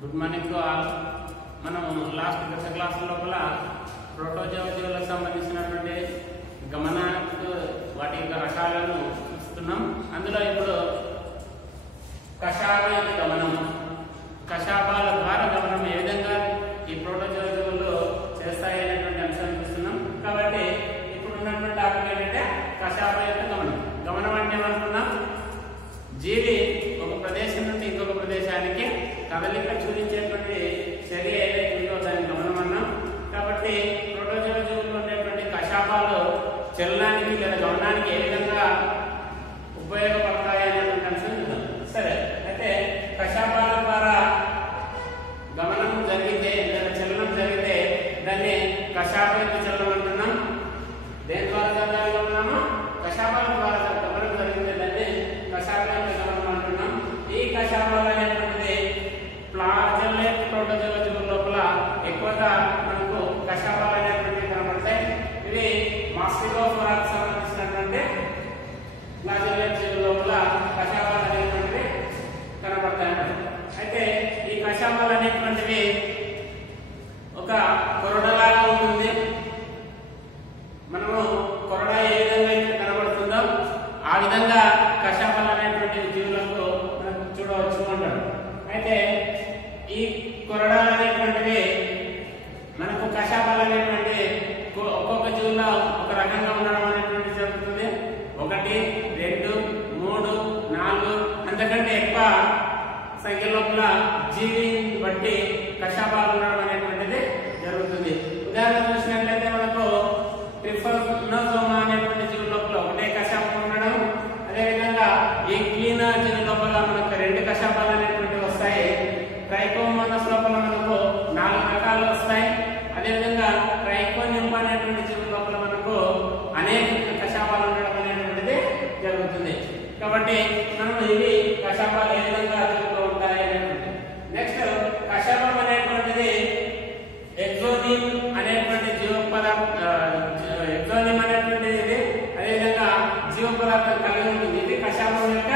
Good morning to all. మనం last గత class లోపల ప్రోటోజోవాలకు సంబంధించినటువంటి గమనాలకు వాటి యొక్క రకాలను చూస్తున్నాం. అందులో ఇప్పుడు కషాయ గమనం, కషాపాల ద్వారా గమనం ఏ విధంగా ఈ ప్రోటోజోవాలు చేస్తాయి అనేటువంటి అంశాన్ని చూస్తున్నాం. కాబట్టి ఇప్పుడు ఉన్నటువంటి టాపిక్ ఏంటంటే కషాప యొక్క గమనం. గమనం అంటే ఏమనుకున్నాం? జీవి ఒక ప్రదేశం నుండి ఇంకొక ప్రదేశానికి కదలిక చూపించేటువంటి చర్య ఏదైతే ఉందో దాన్ని గమనం అన్నాం. కాబట్టి ప్రోటోజోవాలో ఉండేటువంటి కషాపాలు చలనానికి లేదా గమనానికి ఏ విధంగా ఉపయోగపడతాయి అనేటువంటి అంశం చూద్దాం. సరే, అయితే కషాపాల ద్వారా గమనం జరిగితే లేదా చలనం జరిగితే దాన్ని కషాప యొక్క చలనం అంటున్నాం. దేని ద్వారా జరగాలనుకున్నామో కషాపాల ద్వారా గమనం జరిగితే దాన్ని కషాప యొక్క గమనం అంటున్నాం. ఈ కషాపాలు అనేటువంటిది ఫ్లాజెల్లేట్ ప్రోటోజోవా లోపల ఎక్కువగా మనకు కషాపాలు అనేటువంటివి కనబడతాయి. ఇవి మాస్టిలోఫోరాకు సంబంధించినటువంటి ఫ్లాజెల్లేట్ లోపల కషాపాలు అనేటువంటివి కనబడతాయి. అయితే ఈ కషాపాలు అనేటువంటివి ఒక కొరడలాగా ఉంటుంది. మనము కొరడ ఏ విధంగా అయితే కనబడుతుందో ఆ విధంగా కషాపాలు అనేటువంటి జీవులకు మనం చూడవచ్చు అంటారు. అయితే ఈ కొరడాలు అనేటువంటివి మనకు కషాపాలు అనేటువంటి ఒక్కొక్క జీవులో ఒక రకంగా ఉండడం అనేటువంటి జరుగుతుంది. 1, 2, 3, 4 అంతకంటే ఎక్కువ సంఖ్య లోపల జీవిని బట్టి కషాపాలు ఉండడం అనేటువంటిది జరుగుతుంది. ఉదాహరణ చూసినట్లయితే మనకు ట్రిఫోనోజోమా అనేటువంటి జీవి లోపల ఒకటే కషాపం ఉండడం, అదేవిధంగా ఈ క్లీనా జీవి లోపల మనకు 2 కషాపాలు అనేటువంటివి వస్తాయి. ట్రైకోమోనస్ లోపల మనకు 4 రకాలు వస్తాయి. అదేవిధంగా ట్రైకోనింప అనేటువంటి జీవి లోపల మనకు అనేక కషాపాలు ఉండడం అనేటువంటిది జరుగుతుంది. కాబట్టి మనం ఇవి కషాపాలు ఏ విధంగా జరుగుతూ ఉంటాయి అనేటువంటి. నెక్స్ట్, కషాపం అనేటువంటిది ఎగ్జోనిమ్ అనేటువంటి ఎగ్జోనిమ్ అనేటువంటిది అదేవిధంగా జీవ పదార్థం కలిగి ఉంటుంది. ఇది కషాపం యొక్క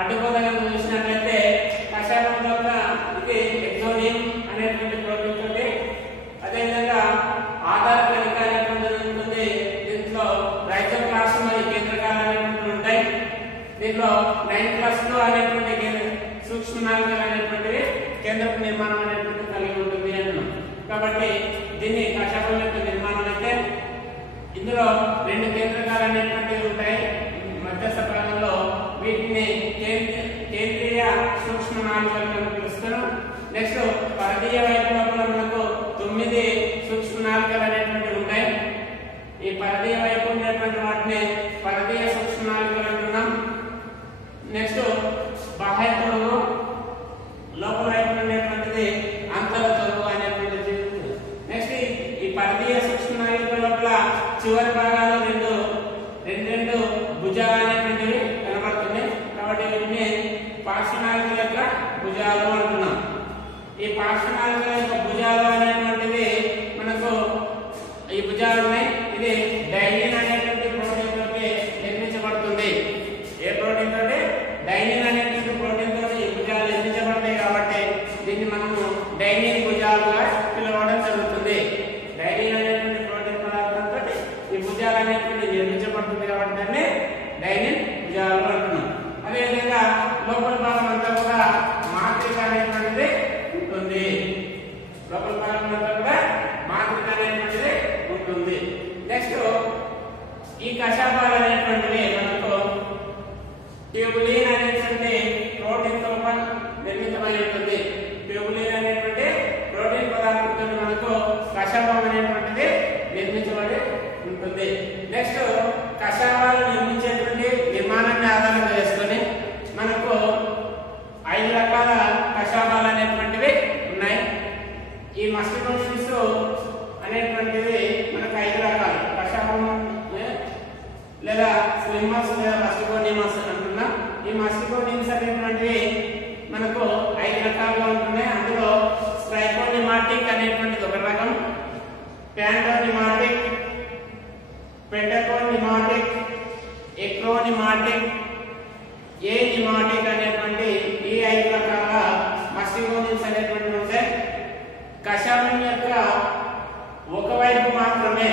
అడ్డుకోదగా చూసినట్లయితే కషాపం యొక్క ఇది ఎగ్జోనిమ్ అనేటువంటి ప్రోటీన్ తోటి, అదేవిధంగా ఆధార కణిక అనేటువంటిది ఉంటుంది. దీంట్లో రైజోప్లాస్మ్ మరియు కేంద్రకాలు అనేటువంటివి ఉంటాయి. దీంట్లో 9+2 అనేటువంటి సూక్ష్మనాళికలు అనేటువంటివి కేంద్రక నిర్మాణం అనేటువంటి కలిగి ఉంటుంది అంటున్నాం. కాబట్టి దీన్ని కషాపం యొక్క నిర్మాణం అయితే ఇందులో 2 కేంద్రకాలు అనేటువంటివి ఉంటాయి మధ్యస్థ ప్రాంతంలో. వీటిని కేంద్రీయ సూక్ష్మనాళికలు పిలుస్తారు. నెక్స్ట్, పరదీయ వైపు లోపల మనకు 9 సూక్ష్మనాళికలు అనేటువంటివి ఉంటాయి. ఈ పరదీయ వైపు ఉండేటువంటి వాటిని పరదీయ సూక్ష్మనాళికలు అంటున్నాం. నెక్స్ట్, బాహ్య తొడుగు, లోపల వైపు ఉండేటువంటిది అంతర తొడుగు అనేటువంటిది. నెక్స్ట్, ఈ పరదీయ సూక్ష్మనాళికల లోపల చివరి భాగాలు రెండు భుజాలు అనేటువంటివి కనబడుతున్నాయి. కాబట్టి వీటిని పార్శ్వనాళికల యొక్క భుజాలు అంటున్నాం. ఈ పార్శ్వనాళికల యొక్క భుజాలు అనేటువంటివి మనకు ఈ భుజాలు ఉన్నాయి. ఇది డైనిన్ అనేటువంటి ప్రోటీన్ తోటి నిర్మించబడుతుంది. ఏ ప్రోటీన్ తోటి? డైనిన్ అనేటువంటి ప్రోటీన్ తోటి ఈ భుజాలు నిర్మించబడతాయి. కాబట్టి దీన్ని మనము డైనిన్ భుజాలుగా పిలవడం జరుగుతుంది. డైనిన్ అనేటువంటి ప్రోటీన్ పదార్థంతో ఈ భుజాలు అనేటువంటి నిర్మించబడుతుంది కాబట్టి దాన్ని డైనిన్ భుజాలు అంటున్నాం. అదేవిధంగా లోపల భాగం అంతా కూడా మాత్రిక అనేటువంటిది ఉంటుంది. లోపల భాగం అంతా కూడా మాత్రిక అనేటువంటిది ఉంటుంది. నెక్స్ట్, ఈ కషాపాలు అనేటువంటివి మనకు ట్యూబులిన్ అనేటువంటి ప్రోటీన్ తో నిర్మితమై ఉంటుంది. ట్యూబులిన్ మస్టిగోనిన్స్ అనేటువంటివి ఉంటాయి. కషాయం యొక్క ఒకవైపు మాత్రమే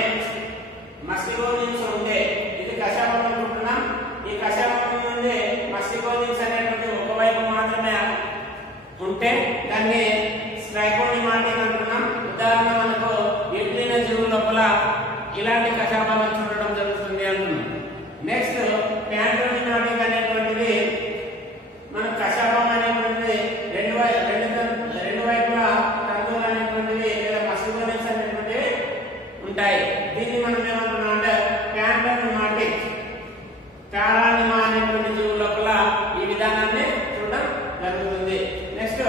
మస్టిగోనిన్స్ ఉంటే ఇది కషాయం అనుకుంటున్నాం. ఈ కషాయం నుండి మస్టిగోనిన్స్ అనేటువంటి ఒకవైపు మాత్రమే ఉంటే దాన్ని స్ట్రైకోనిమాటిక్ అంటున్నాం. ఉదాహరణ మనకు ఎట్లిన జీవుల లోపల ఇలాంటి కషాయాలను చూడడం జరుగుతుంది అంటున్నాం. నెక్స్ట్ ప్యాంటోనిమాటిక్ అనేటువంటిది మన కషాయం అనేటువంటిది రెండు వైపులా తంతువులు అనేటువంటివి లేదా మస్టిగోనిన్స్ అనేటువంటివి ఉంటాయి. దీన్ని మనం ఏమంటున్నాం అంటే ప్యాంటోనిమాటిక్ పారానిమా అనేటువంటి జీవుల లోపల ఈ విధానాన్ని చూడడం జరుగుతుంది. నెక్స్ట్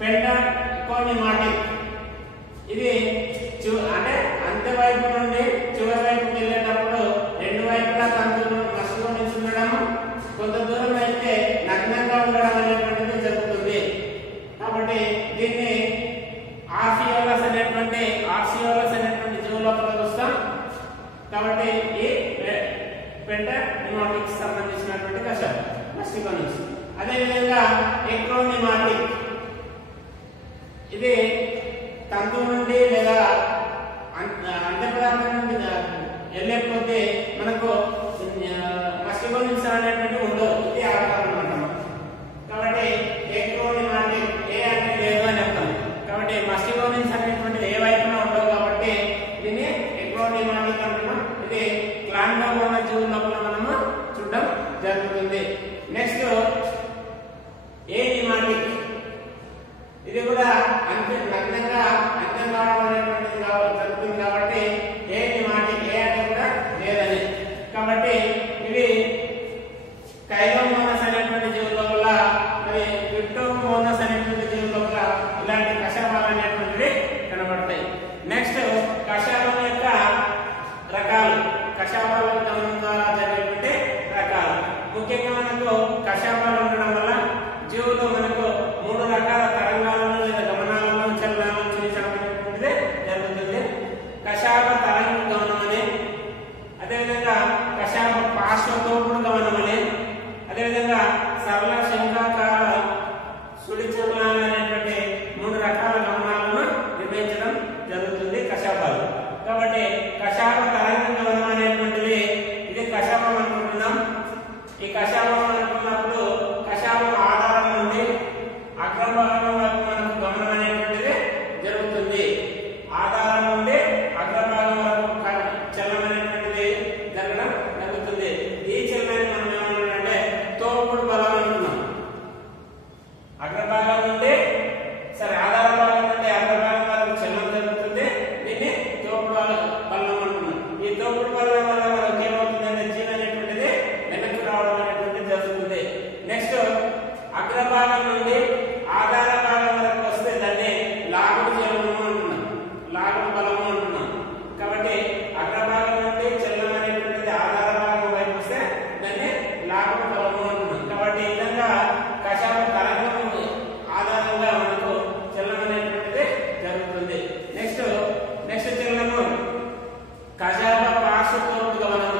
పెంటాకోనిమాటిక్ ఇది అంటే అంత్యవైపు నుండి చివరి వైపుకి వెళ్ళేటప్పుడు రెండు వైపులా తంతువులు మస్టిగోనిన్స్ ఉండడం, కొంత దూరం అయితే నగ్నంగా ఉండడం అనేటువంటిది జరుగుతుంది. కాబట్టి దీన్ని ఆర్సియోలస్ అనేటువంటి జీవుల లోపల చూస్తాం. కాబట్టి ఈ పెంటానిమాటిక్ సంబంధించినటువంటి కషాయం మస్టిగోనిన్స్. అదేవిధంగా ఎక్రోనిమాటిక్ ఇది తంతు నుండి లేదా అంత్యపదార్థం నుండి వెళ్ళకపోతే మనకు మస్టిగోనిన్స్ అనేటువంటి ఉండవు. ఇది ఆధారం అంటాం. కాబట్టి ఎక్రోనిమాటిక్ ఏ అంటే లేదు అని చెప్తాం. కాబట్టి మస్టిగోనిన్స్ అనేటువంటి ఏ వైపున ఉండవు కాబట్టి దీన్ని ఎక్రోనిమాటిక్ అంటున్నాం. ఇది ప్లాంట్ లో ఉన్న జీవుల లోపల మనము చూడడం జరుగుతుంది. నెక్స్ట్ ఏనిమాటిక్ ఇది కూడా నగ్నంగా అంతం కావడం అనేటువంటిది జరుగుతుంది. కాబట్టి ఏనిమాటిక్ ఏ అంటే కూడా లేదని. కాబట్టి ఇవి కైలోమోనస్ అనేటువంటి జీవుల లోపల మరి క్రిప్టోమోనస్ అనేటువంటి జీవుల లోపల ఇలాంటి కషాయాలు అనేటువంటివి కనబడతాయి. నెక్స్ట్ కషాయం యొక్క రకాలు, కషాయాల గమనం ద్వారా జరిగేటువంటి రకాలు. ముఖ్యంగా మనకు కషాయాలు ఉండడం వల్ల జీవులు మనకు మూడు రకాల తరంగాలను లేదా గమనాలను చలనాలను చూపించడం అనేటువంటిది జరుగుతుంది. కషాయ తరంగ గమనం అని, అదేవిధంగా కషాయ పార్శ్వతోపుడు గమనం అని, అదేవిధంగా సరళ శంఖాకార సుడి చలనాలు అనేటువంటి మూడు రకాల గమనాలను నిర్వహించడం జరుగుతుంది కషాయాలు. కాబట్టి కషాయ తరంగ గమనం అనేటువంటిది ఇది కషాయం అనుకుంటున్నాం. ఈ కషాయం అనుకున్నప్పుడు కషాయం ఆధారం నుండి అగ్రభాగం వరకు మనకు గమనం అనేటువంటిది జరుగుతుంది. ఆధారం నుండి అగ్రభాగం వరకు చలనం అనేటువంటిది జరగడం జరుగుతుంది. ఈ చలనాన్ని మనం ఏమంటామంటే తోపుడు బలం అంటున్నాం. అగ్రభాగం నుండి ఆధార భాగం నుండి అగ్రభాగం వరకు చలనం జరుగుతుంది. దీన్ని తోపుడు బలం అంటున్నాం. ఈ తోపుడు బలం వల్ల మనకు ఏమవుతుందంటే జీవి అనేటువంటిది వెనక్కి రావడం అనేటువంటిది జరుగుతుంది. నెక్స్ట్ అగ్రభాగం నుండి ఆధార భాగం వరకు వస్తే దాన్ని లాగుడు చలనము అంటున్నాం, లాగుడు బలము అంటున్నాం. కాబట్టి అగ్రభాగం నుండి చలనం అనేటువంటిది ఆధార భాగం వైపు వస్తే దాన్ని లాగుడు బలము అంటున్నాం. కాబట్టి ఈ విధంగా కషాయ తరంగం ఆధారంగా మనకు చలనం అనేటువంటిది జరుగుతుంది. నెక్స్ట్ చలనము కషాయ పార్శ్వతోపుడు గమనం.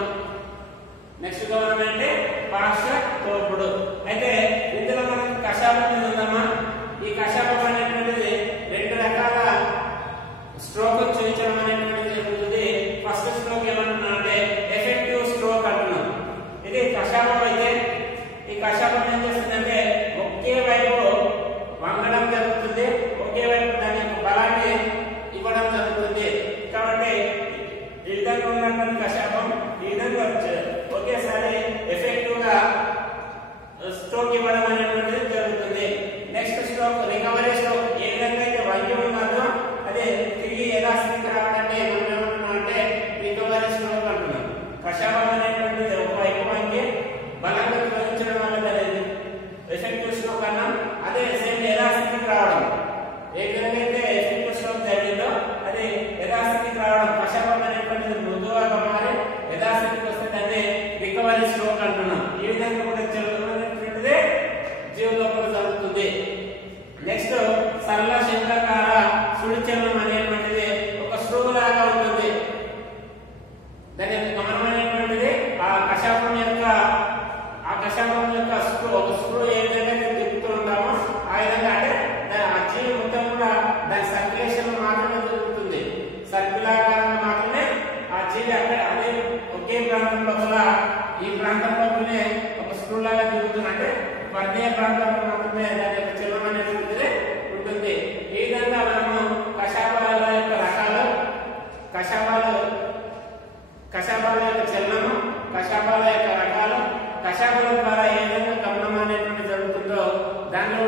నెక్స్ట్ గమనం అంటే పార్శ్వతోపుడు. అయితే ఇందులో మనకు కషాయం ఉందమ్మా. ఈ కషాయం అనేటువంటిది రెండు రకాల స్ట్రోక్ చూపించడం అనేటువంటిది జరుగుతుంది. ఫస్ట్ స్ట్రోక్ ఏమంటున్నా అంటే ఎఫెక్టివ్ స్ట్రోక్ అంటున్నాం. ఇది కషాయం అయితే ఈ కషాయం ఏం చేస్తుందంటే ఒకే వైపు వంగడం జరుగుతుంది, ఒకే వైపు దాని యొక్క బలాన్ని ఇవ్వడం జరుగుతుంది. కాబట్టి ఈ విధంగా ఉన్నటువంటి కషాయం ఈ విధంగా ఒకేసారి ఎఫెక్టివ్ గా స్ట్రోక్ ఇవ్వడం అనేటువంటిది జరుగుతుంది. Next stroke recovery stroke. ఏ విధంగా అయితే వంగి ఉన్నదో అదే తిరిగి ఎలా స్థితికి రావాలంటే మనం ఏమంటున్నాం అంటే రికవరీ స్ట్రోక్ అంటున్నాం. కషాయం అనేటువంటిది ఒకవైపు వంగి బలంగా త్వరించడం వల్ల అనేది ఎఫెక్టివ్ స్ట్రోక్ అన్నాం. అదే సేమ్ ఎలా స్థితికి రావడం, ఏ విధంగా అయితే ఎఫెక్టివ్ స్ట్రోక్ జరిగిందో అది యథాస్థితికి రావడం, కషాయం అనేటువంటిది మృదువుగా మారి యథాస్థితికి వస్తే దాన్ని రికవరీ స్ట్రోక్ అంటున్నాం. ఈ విధంగా కూడా జరుగుతున్నటువంటిది జీవుల లోపల జరుగుతుంది. నెక్స్ట్ సరళ శంఖాకార సుడి చలనం అనేటువంటిది ఒక స్క్రూ లాగా ఉంటుంది. దాని యొక్క గమనం అనేటువంటిది ఆ కషాయం యొక్క స్క్రూ, ఒక స్క్రూ ఏ విధంగా తిప్పుతూ ఉంటామో ఆ విధంగా అంటే వర్ణీయ ప్రాంతంలో మాత్రమే దాని యొక్క చలనం అనేటువంటిది ఉంటుంది. ఈ విధంగా మనము కశాపాల యొక్క రకాలు, కశాపాల యొక్క చలనము, కశాపాల యొక్క రకాలు, కశాపాల ద్వారా ఏ విధంగా గమనం అనేటువంటి జరుగుతుందో దానిలో